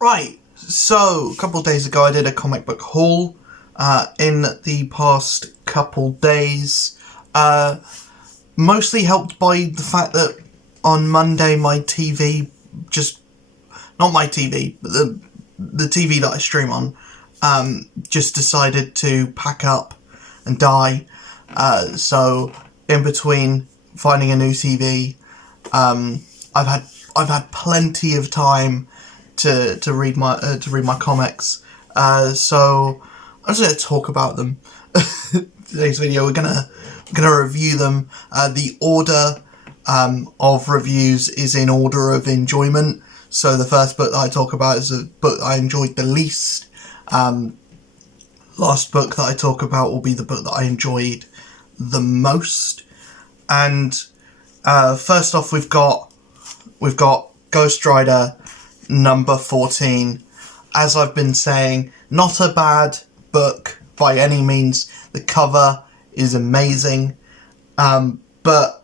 Right, so a couple of days ago I did a comic book haul. In the past couple days, mostly helped by the fact that on Monday my TV not my TV, but the TV that I stream on, just decided to pack up and die. So in between finding a new TV, I've had plenty of time to read my comics. So I'm just going to talk about them. Today's video, we're gonna review them. The order of reviews is in order of enjoyment. So the first book that I talk about is a book I enjoyed the least. Last book that I talk about will be the book that I enjoyed the most. And first off, we've got Ghost Rider number 14. As I've been saying, not a bad book by any means. The cover is amazing. But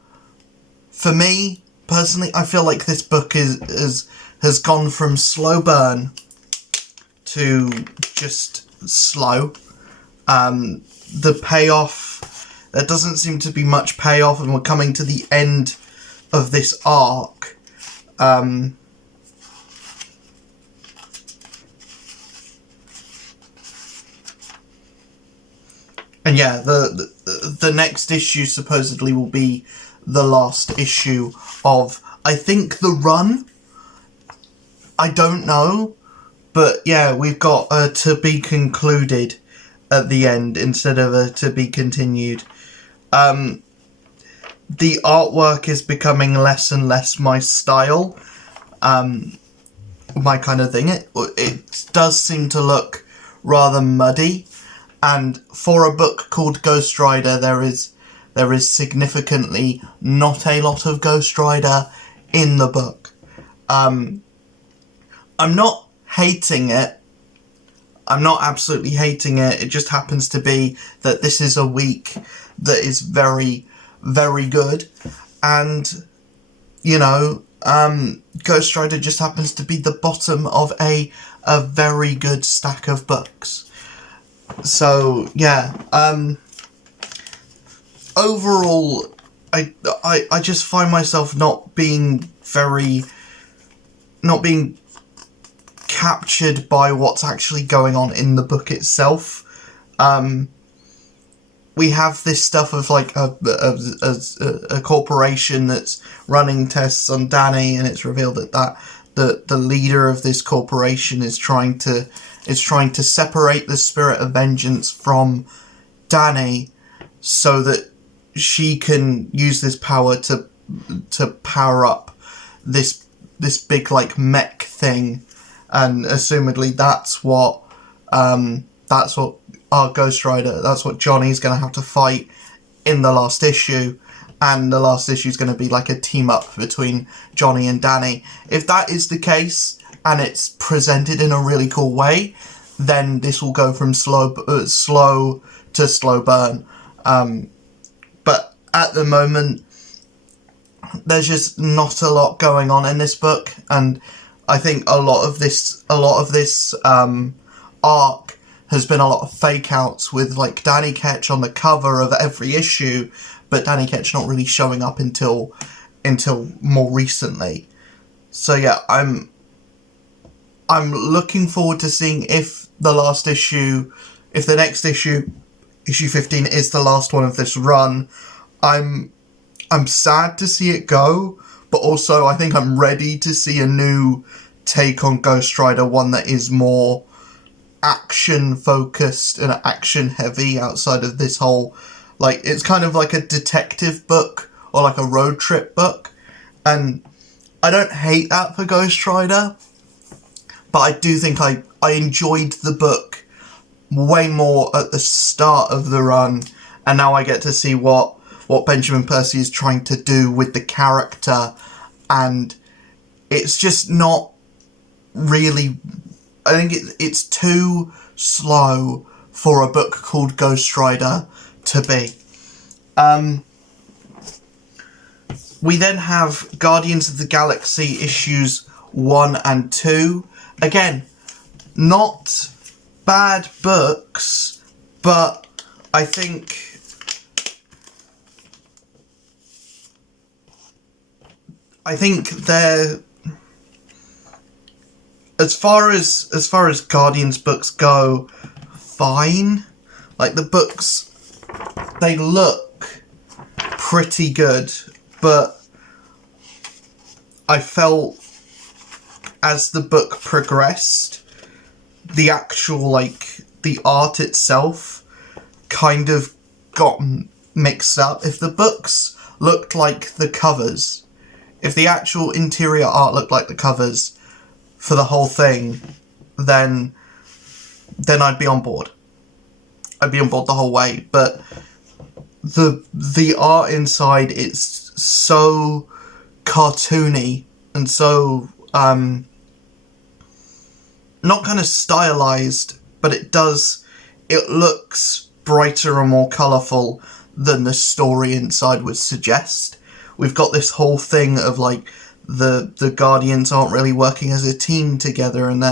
for me, personally, I feel like this book has gone from slow burn to just slow. The payoff, there doesn't seem to be much payoff, and we're coming to the end of this arc. And yeah, the next issue supposedly will be the last issue of, I think, the run. I don't know, but yeah, we've got a to be concluded at the end instead of a to be continued. The artwork is becoming less and less my style, my kind of thing. It does seem to look rather muddy. And for a book called Ghost Rider, there is significantly not a lot of Ghost Rider in the book. I'm not hating it. I'm not absolutely hating it. It just happens to be that this is a week that is very, very good. And, you know, Ghost Rider just happens to be the bottom of a very good stack of books. So yeah, overall, I just find myself not being captured by what's actually going on in the book itself. We have this stuff of like a corporation that's running tests on Danny, and it's revealed that the leader of this corporation is trying to separate the spirit of vengeance from Danny so that she can use this power to power up this big like mech thing, and assumedly that's what our Ghost Rider, that's what Johnny's going to have to fight in the last issue. And the last issue is going to be like a team up between Johnny and Danny. If that is the case, and it's presented in a really cool way, then this will go from slow to slow burn. But at the moment, there's just not a lot going on in this book, and I think a lot of this arc has been a lot of fake outs with like Danny Ketch on the cover of every issue, but Danny Ketch not really showing up until more recently. So yeah, I'm looking forward to seeing if the next issue, issue 15, is the last one of this run. I'm sad to see it go, but also I think I'm ready to see a new take on Ghost Rider, one that is more action focused and action heavy outside of this whole, like, it's kind of like a detective book or like a road trip book, and I don't hate that for Ghost Rider, but I do think I enjoyed the book way more at the start of the run, and now I get to see what Benjamin Percy is trying to do with the character, and it's just not really, I think it's too slow for a book called Ghost Rider to be. We then have Guardians of the Galaxy issues 1 and 2. Again, not bad books, but I think they're, as far as Guardians books go, fine. Like, the books, they look pretty good, but I felt as the book progressed, the actual, like, the art itself kind of got mixed up. If the books looked like the covers, if the actual interior art looked like the covers for the whole thing, then I'd be on board. I'd be on board the whole way. But the art inside, it's so cartoony and so not kind of stylized, but it looks brighter and more colourful than the story inside would suggest. We've got this whole thing of, like, the Guardians aren't really working as a team together, and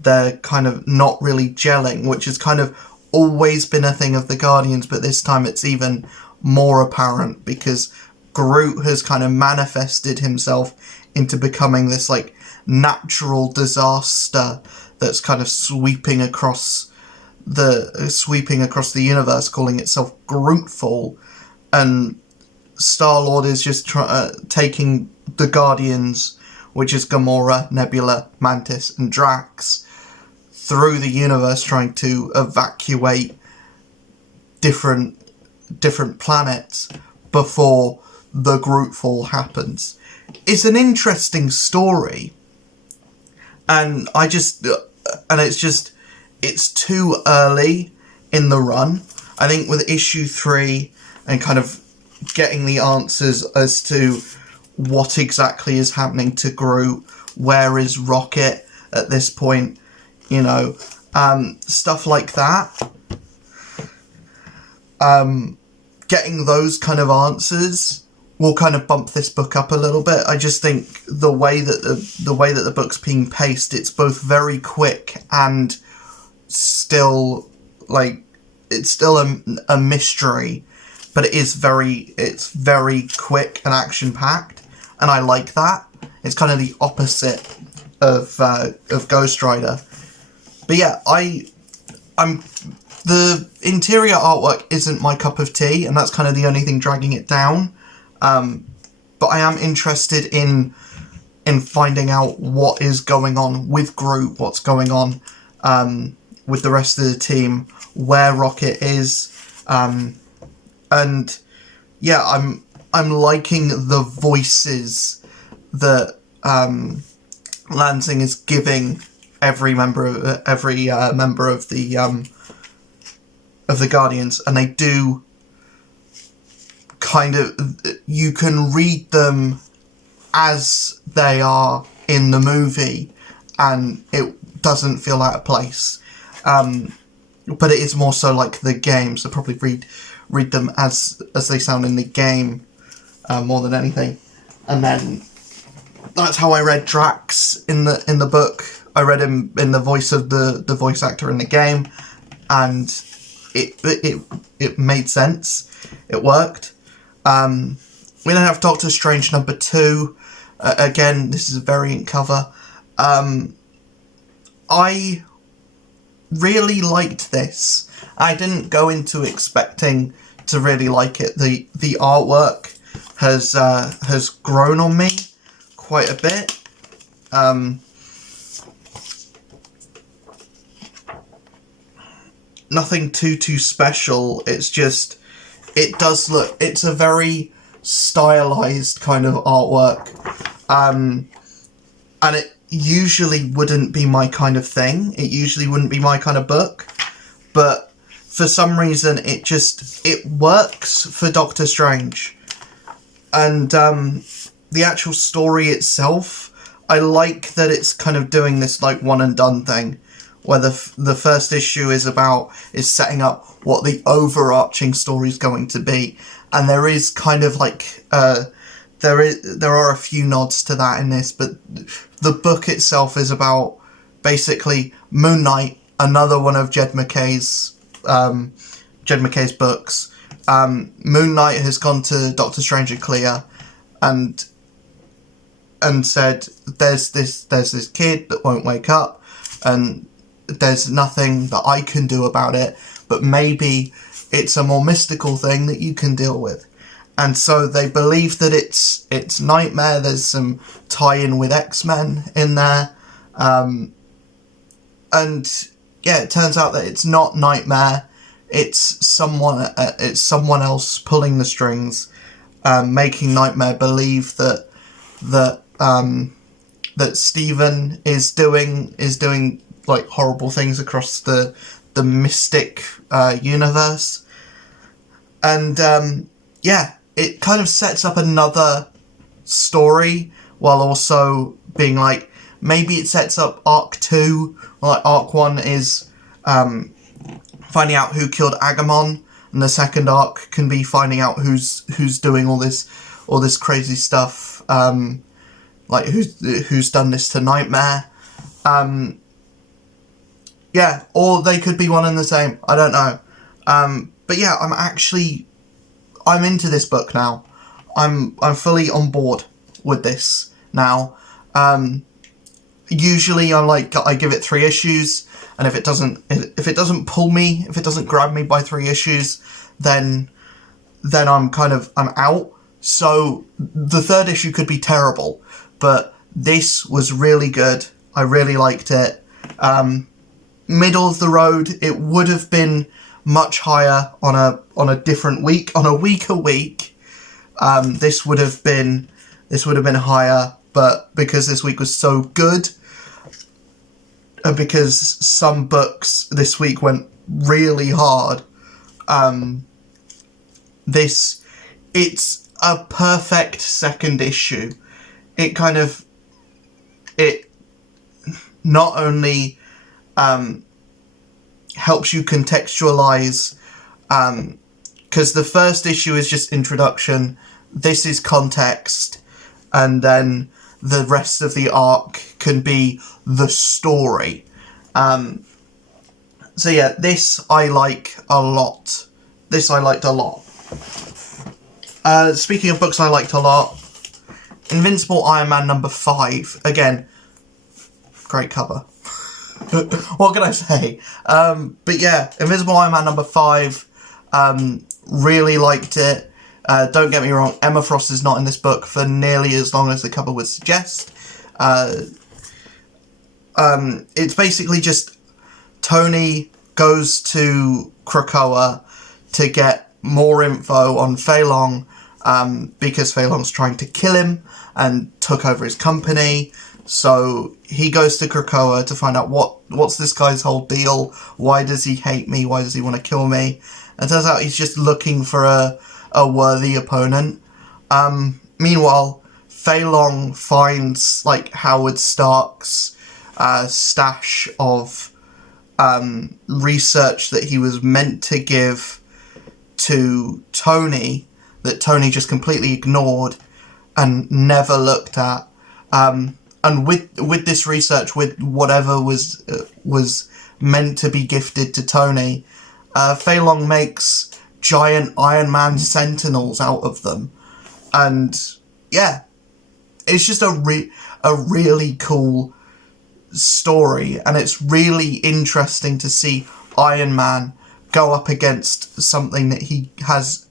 they're kind of not really gelling, which has kind of always been a thing of the Guardians, but this time it's even more apparent because Groot has kind of manifested himself into becoming this, like, natural disaster that's kind of sweeping across the universe, calling itself Grootfall, and Star-Lord is just taking the Guardians, which is Gamora, Nebula, Mantis, and Drax, through the universe, trying to evacuate different planets before the Grootfall happens. It's an interesting story, and it's too early in the run. I think with issue 3 and kind of getting the answers as to what exactly is happening to Groot, where is Rocket at this point, you know, stuff like that. Getting those kind of answers will kind of bump this book up a little bit. I just think the way that the book's being paced, it's both very quick and still, like, it's still a mystery, but it's very quick and action-packed, and I like that. It's kind of the opposite of Ghost Rider. But yeah, the interior artwork isn't my cup of tea, and that's kind of the only thing dragging it down. But I am interested in finding out what is going on with Groot, what's going on with the rest of the team, where Rocket is, and yeah, I'm liking the voices that Lansing is giving every member of the Guardians, and they do kind of, you can read them as they are in the movie, and it doesn't feel out of place. But it is more so like the game, so probably read them as they sound in the game more than anything. And then that's how I read Drax in the book. I read him in the voice of the voice actor in the game, and it made sense. It worked. We then have Doctor Strange number 2. Again, this is a variant cover. I really liked this. I didn't go into expecting to really like it. The artwork has grown on me quite a bit. Nothing too special. It's just, it does look, it's a very stylized kind of artwork. And it usually wouldn't be my kind of thing. It usually wouldn't be my kind of book. But for some reason, it works for Doctor Strange. And the actual story itself, I like that it's kind of doing this like one and done thing, where the first issue is setting up what the overarching story is going to be, and there is kind of like there are a few nods to that in this, but the book itself is about basically Moon Knight, another one of Jed MacKay's books. Moon Knight has gone to Doctor Strange and Clea and said, there's this kid that won't wake up, and there's nothing that I can do about it, but maybe it's a more mystical thing that you can deal with. And so they believe that it's Nightmare. There's some tie-in with X-Men in there. And yeah, it turns out that it's not Nightmare. It's someone else pulling the strings, making Nightmare believe that Stephen is doing like horrible things across the mystic universe. And yeah, it kind of sets up another story while also being like, maybe it sets up Arc 2, or like Arc 1 is finding out who killed Agamon, and the second arc can be finding out who's doing all this crazy stuff, like who's done this to Nightmare. Yeah, or they could be one and the same. I don't know. But yeah, I'm into this book now. I'm fully on board with this now. Usually I give it 3 issues, and if it doesn't pull me, if it doesn't grab me by 3 issues, then I'm out. So the 3rd issue could be terrible, but this was really good. I really liked it. Middle of the road. It would have been much higher on a different week, on a weaker week. This would have been higher, but because this week was so good, and because some books this week went really hard, it's a perfect second issue. It not only helps you contextualize, because the first issue is just introduction, this is context, and then the rest of the arc can be the story. So yeah, this I like a lot. This I liked a lot. Speaking of books I liked a lot, Invincible Iron Man number 5. Again, great cover. What can I say? But yeah, Invincible Iron Man number 5, really liked it. Don't get me wrong, Emma Frost is not in this book for nearly as long as the cover would suggest. It's basically just Tony goes to Krakoa to get more info on Fei Long, because Fei Long's trying to kill him and took over his company. So he goes to Krakoa to find out what's this guy's whole deal. Why does he hate me? Why does he want to kill me? And it turns out he's just looking for a worthy opponent. Meanwhile, Fei Long finds like Howard Stark's stash of research that he was meant to give to Tony, that Tony just completely ignored and never looked at. And with this research, with whatever was meant to be gifted to Tony, Fei Long makes giant Iron Man sentinels out of them. And yeah, it's just a really cool story, and it's really interesting to see Iron Man go up against something that he has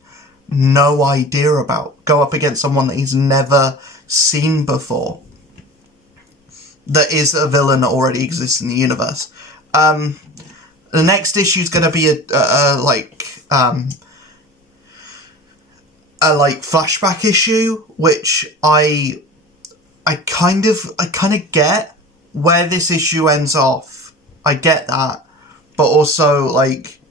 no idea about, go up against someone that he's never seen before, that is a villain that already exists in the universe. The next issue is going to be a flashback issue, which I kind of get where this issue ends off. I get that, but also like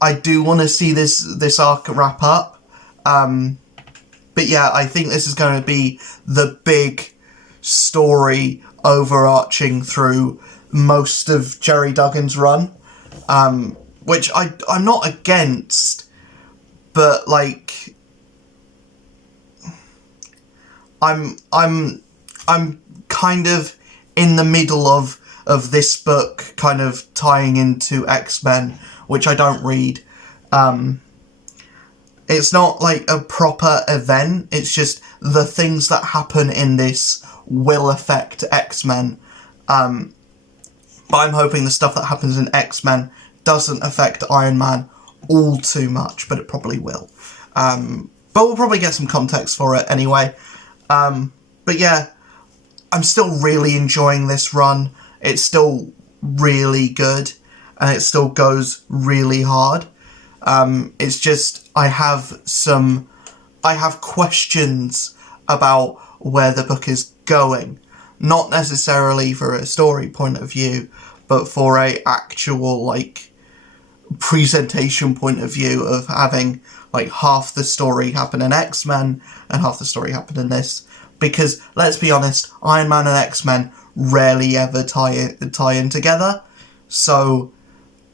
I do want to see this arc wrap up. But yeah, I think this is going to be the big story overarching through most of Jerry Duggan's run, which I'm not against, but like I'm kind of in the middle of this book kind of tying into X-Men, which I don't read. It's not like a proper event, it's just the things that happen in this will affect X-Men. But I'm hoping the stuff that happens in X-Men doesn't affect Iron Man all too much, but it probably will. But we'll probably get some context for it anyway. But yeah, I'm still really enjoying this run. It's still really good, and it still goes really hard. It's just, I have questions about where the book is going. Not necessarily for a story point of view, but for a actual, like, presentation point of view of having, like, half the story happen in X-Men and half the story happen in this. Because, let's be honest, Iron Man and X-Men rarely ever tie in together. So,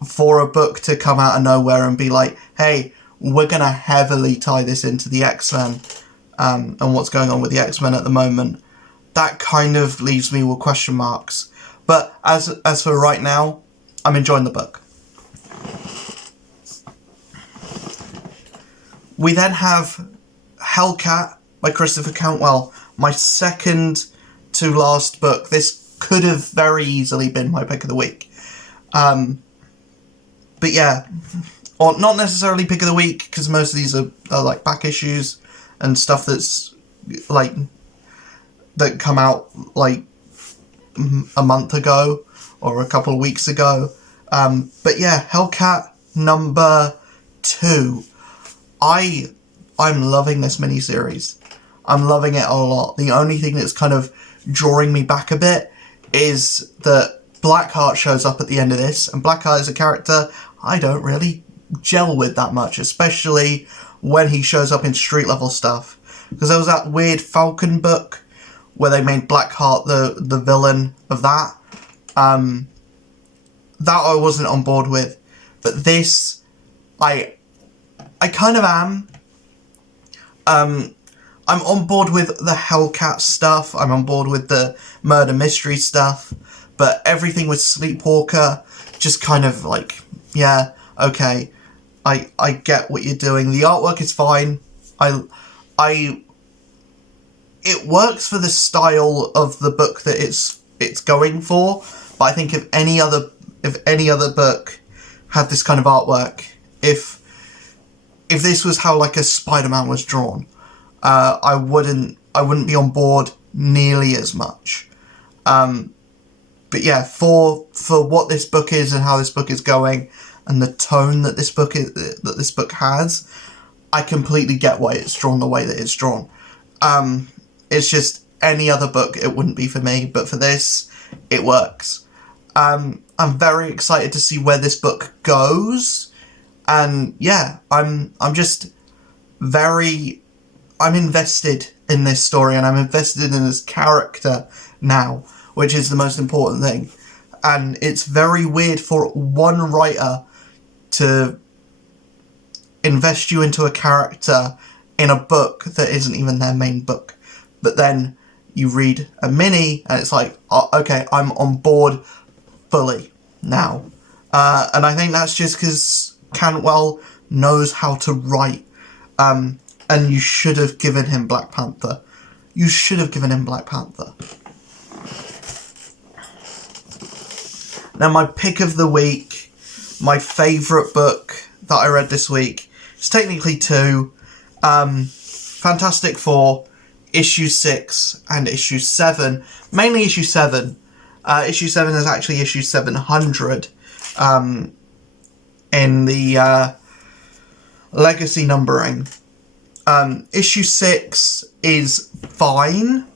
for a book to come out of nowhere and be like, hey, we're going to heavily tie this into the X-Men, and what's going on with the X-Men at the moment, that kind of leaves me with question marks. But as for right now, I'm enjoying the book. We then have Hellcat by Christopher Cantwell, my second to last book. This could have very easily been my pick of the week. But yeah, or not necessarily pick of the week, because most of these are like back issues and stuff that's like, that come out like a month ago or a couple of weeks ago. But yeah, Hellcat number 2. I'm loving this miniseries. I'm loving it a lot. The only thing that's kind of drawing me back a bit is that Blackheart shows up at the end of this, and Blackheart is a character I don't really gel with that much, especially when he shows up in street level stuff. Because there was that weird Falcon book where they made Blackheart the villain of that. That I wasn't on board with. But this, I kind of am. I'm on board with the Hellcat stuff. I'm on board with the murder mystery stuff. But everything with Sleepwalker, just kind of like, yeah, okay, I get what you're doing. The artwork is fine. It works for the style of the book that it's going for. But I think if any other book had this kind of artwork, if this was how like a Spider-Man was drawn, I wouldn't be on board nearly as much. But yeah, for what this book is and how this book is going, and the tone that this book has, I completely get why it's drawn the way that it's drawn. It's just any other book, it wouldn't be for me, but for this, it works. I'm very excited to see where this book goes, and yeah, I'm invested in this story, and I'm invested in this character now, which is the most important thing. And it's very weird for one writer to invest you into a character in a book that isn't even their main book. But then you read a mini and it's like, oh, okay, I'm on board fully now. And I think that's just because Cantwell knows how to write. And you should have given him Black Panther. You should have given him Black Panther. Now, my pick of the week, my favourite book that I read this week, it's technically 2. Fantastic Four, issue 6 and issue 7. Mainly issue 7. Issue 7 is actually issue 700 in the legacy numbering. Issue 6 is fine.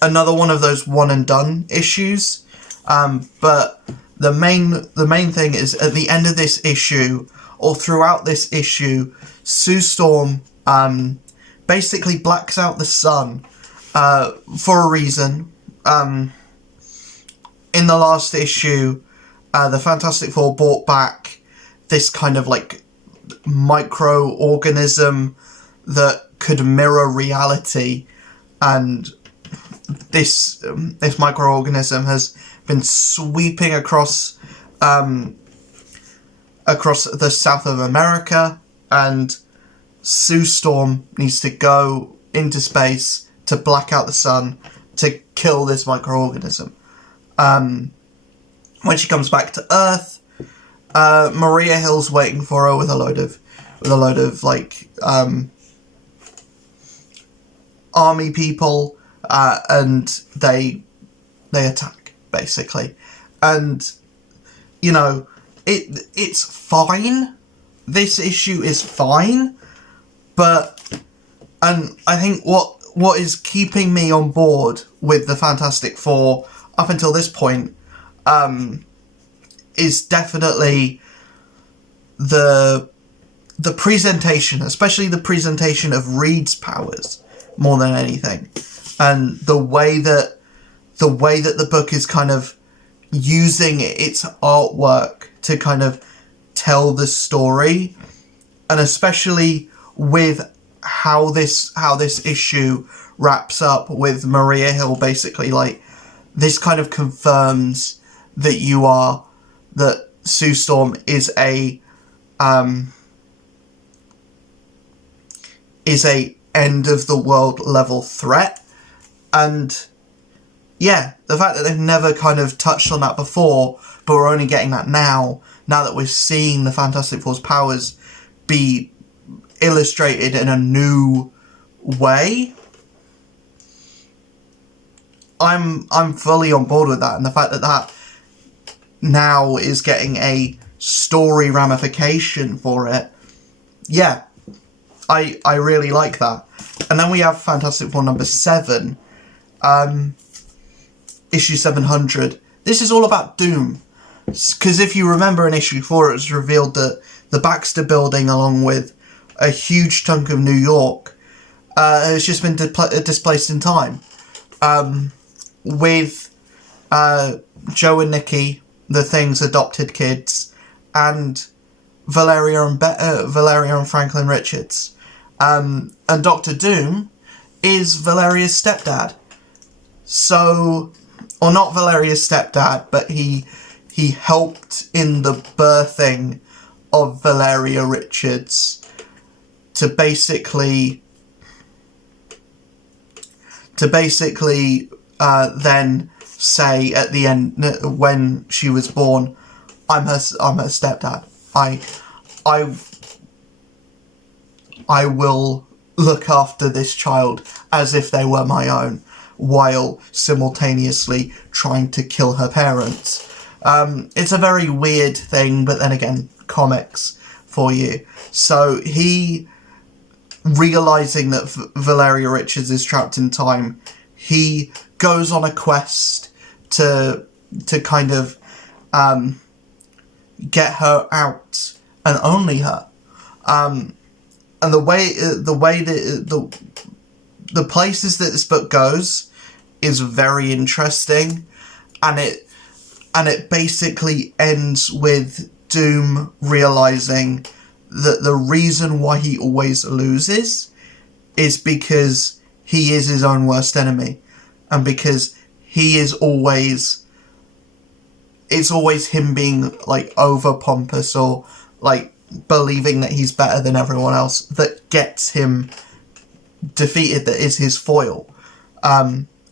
Another one of those one and done issues. But the main thing is at the end of this issue, or throughout this issue, Sue Storm basically blacks out the sun for a reason. In the last issue, the Fantastic Four brought back this kind of like microorganism that could mirror reality, and this microorganism has been sweeping across the south of America, and Sue Storm needs to go into space to black out the sun to kill this microorganism. When she comes back to Earth, Maria Hill's waiting for her with a load of like army people, and they attack basically, and you know it's fine. This issue is fine, and I think what is keeping me on board with the Fantastic Four up until this point is definitely the presentation, especially the presentation of Reed's powers more than anything, and the way that the book is kind of using its artwork to kind of tell the story, and especially with how this issue wraps up with Maria Hill basically like this kind of confirms that Sue Storm is a end of the world level threat. And yeah, the fact that they've never kind of touched on that before, but we're only getting that now that we're seeing the Fantastic Four's powers be illustrated in a new way, I'm fully on board with that. And the fact that now is getting a story ramification for it, yeah, I really like that. And then we have Fantastic Four number 7, issue 700. This is all about Doom. Because if you remember in issue 4, it was revealed that the Baxter Building, along with a huge chunk of New York, has just been displaced in time. With Joe and Nikki, the Thing's adopted kids, and Valeria and Franklin Richards. And Dr. Doom is Valeria's stepdad. So, or not Valeria's stepdad, but he helped in the birthing of Valeria Richards to basically then say at the end when she was born, I'm her stepdad. I will look after this child as if they were my own, while simultaneously trying to kill her parents. It's a very weird thing, but then again, comics for you. So he, realising that Valeria Richards is trapped in time, he goes on a quest to kind of get her out, and only her. And the places that this book goes is very interesting, and it basically ends with Doom realising that the reason why he always loses is because he is his own worst enemy, and because it's always him being like over pompous or like believing that he's better than everyone else that gets him defeated, that is his foil.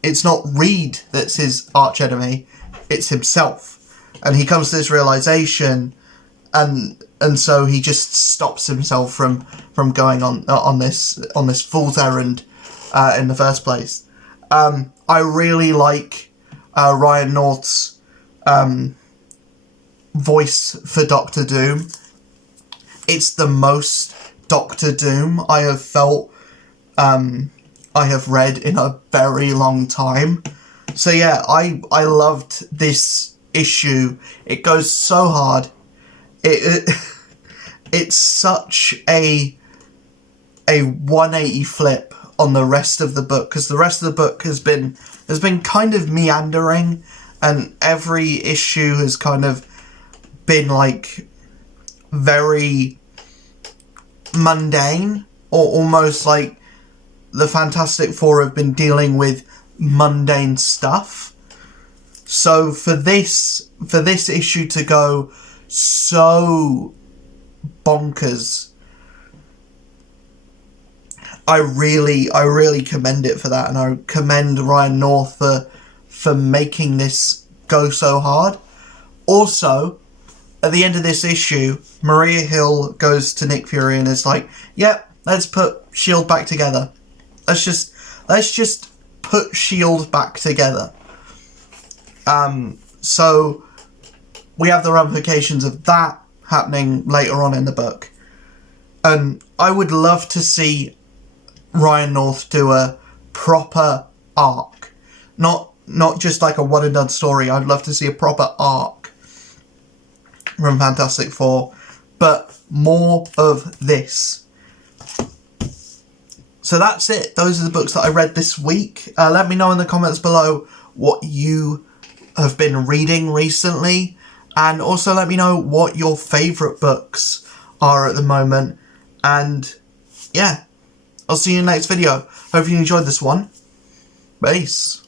It's not Reed that's his arch enemy, it's himself. And he comes to this realization, and so he just stops himself from going on this fool's errand in the first place. I really like Ryan North's voice for Doctor Doom. It's the most Doctor Doom I have felt, I have read in a very long time. So yeah, I loved this issue. It goes so hard. It's such a 180 flip on the rest of the book, because the rest of the book has been kind of meandering, and every issue has kind of been like very mundane, or almost like the Fantastic Four have been dealing with mundane stuff. So for this issue to go so bonkers, I really commend it for that, and I commend Ryan North for making this go so hard. Also, at the end of this issue, Maria Hill goes to Nick Fury and is like, "Yep, let's put S.H.I.E.L.D. back together. Let's just put S.H.I.E.L.D. back together." So we have the ramifications of that happening later on in the book. And I would love to see Ryan North do a proper arc. Not just like a one and done story. I'd love to see a proper arc from Fantastic Four. But more of this. So that's it. Those are the books that I read this week. Let me know in the comments below what you have been reading recently, and also let me know what your favourite books are at the moment. And yeah, I'll see you in the next video. Hope you enjoyed this one. Peace.